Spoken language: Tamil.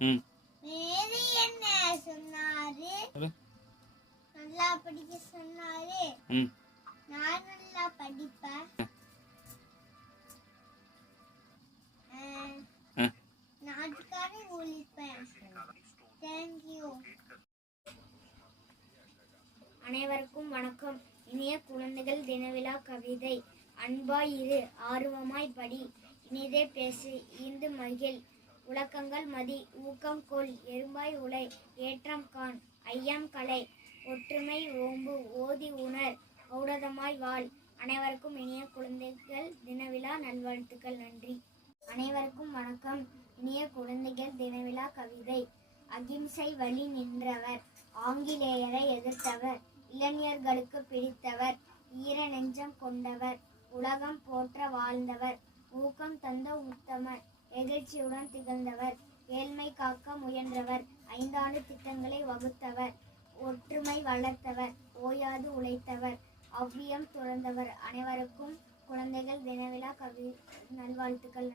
ம். மேரி என்ன சொன்னாரு? நல்லா படிக்க சொன்னாரு. ம். நான் நல்லா படிப்பேன். நாட்டுக்காக உழைப்பேன். தேங்க்யூ. அனைவருக்கும் வணக்கம். இனிய குழந்தைகள் தினவிழா கவிதை. அன்பாய் இரு, ஆர்வமாய் படி, இனிதே பேசு, ஈந்து மகிழ், உலக்கங்கள் மதி, ஊக்கம் கொள், எறும்பாய் உழை, ஏற்றம் காண், ஐயம் கலை, ஒற்றுமை ஓம்பு, ஓதி உணர், ஔடதமாய் வாழ். அனைவருக்கும் இனிய குழந்தைகள் தினவிழா நல்வாழ்த்துக்கள். நன்றி. அனைவருக்கும் வணக்கம். இனிய குழந்தைகள் தினவிழா கவிதை. அகிம்சை வழி நின்றவர், ஆங்கிலேயரை எதிர்த்தவர், இளைஞர்களுக்கு பிடித்தவர், ஈர நெஞ்சம் கொண்டவர், உலகம் போற்ற வாழ்ந்தவர், ஊக்கம் தந்த உத்தமர், எதிர்ச்சியுடன் திகழ்ந்தவர், ஏழ்மை காக்க முயன்றவர், 5 ஆண்டு திட்டங்களை வகுத்தவர், ஒற்றுமை வளர்த்தவர், ஓயாது உழைத்தவர், அவ்வியம் துறந்தவர். அனைவருக்கும் குழந்தைகள் தினவிழா கவி நல்வாழ்த்துக்கள்.